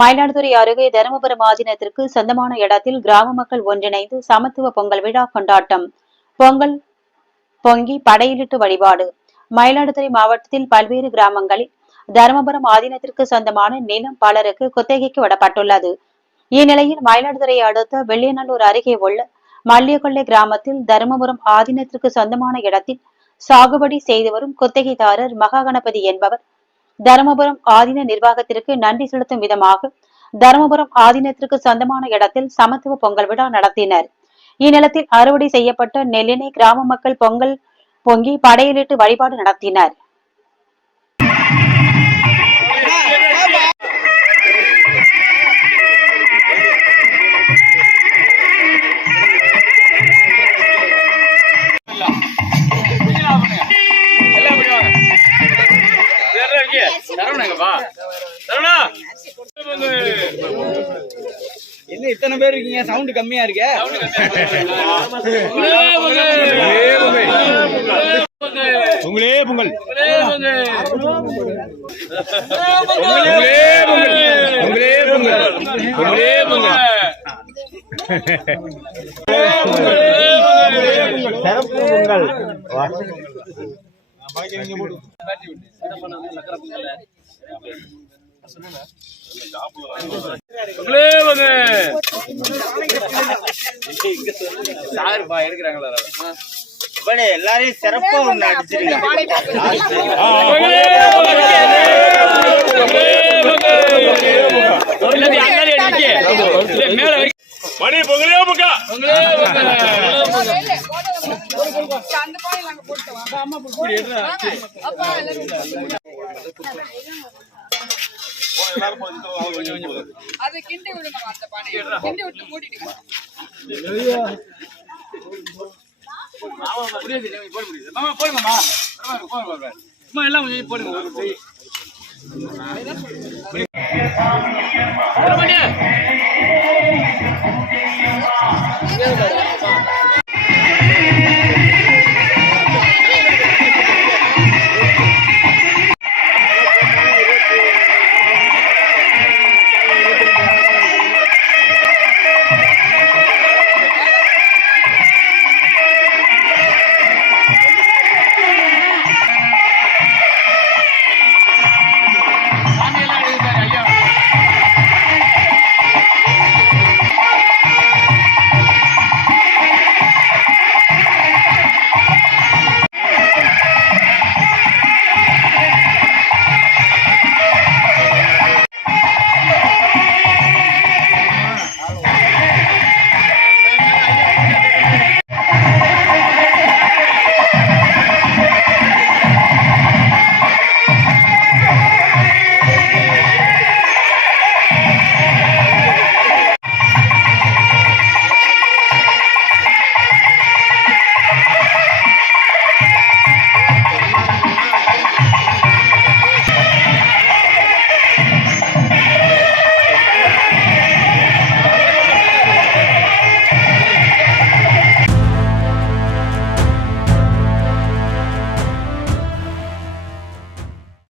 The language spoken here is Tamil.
மயிலாடுதுறை அருகே தருமபுரம் ஆதீனத்திற்கு சொந்தமான இடத்தில் கிராம மக்கள் ஒன்றிணைந்து சமத்துவ பொங்கல் விழா கொண்டாட்டம். பொங்கல் பொங்கி படையிலிட்டு வழிபாடு. மயிலாடுதுறை மாவட்டத்தில் பல்வேறு கிராமங்களில் தருமபுரம் ஆதீனத்திற்கு சொந்தமான நிலம் பலருக்கு குத்தகைக்கு விடப்பட்டுள்ளது. இந்நிலையில் மயிலாடுதுறை அடுத்த வெள்ளியநல்லூர் அருகே உள்ள மல்லியகொள்ளை கிராமத்தில் தருமபுரம் ஆதீனத்திற்கு சொந்தமான இடத்தில் சாகுபடி செய்து வரும் குத்தகைதாரர் மகாகணபதி என்பவர் தருமபுரம் ஆதீன நிர்வாகத்திற்கு நன்றி செலுத்தும் விதமாக தருமபுரம் ஆதீனத்திற்கு சொந்தமான இடத்தில் சமத்துவ பொங்கல் விழா நடத்தினர். இந்நிலத்தில் அறுவடை செய்யப்பட்ட நெல்லினை கிராம மக்கள் பொங்கல் பொங்கி படையலிட்டு வழிபாடு நடத்தினர். என்ன இத்தனை பேர் இருக்கீங்க? சவுண்ட் கம்மியா இருக்க. உங்களே பொங்கல் உங்களே பொங்கல் உங்களே பொங்கல் உங்களே பொங்கல் சிறப்பு பொங்கல் சாருப்பா எடுக்கிறாங்களா? எல்லாரையும் சிறப்பா ஒண்ணு அடிச்சிருக்கேன் மணி பொங்கலே பொங்கா அந்த பானை நாங்க போட்டோம் அப்பா அதை கிண்டி விடுங்க அந்த பானையை கிண்டி விட்டு மூடிடுங்க போடுங்க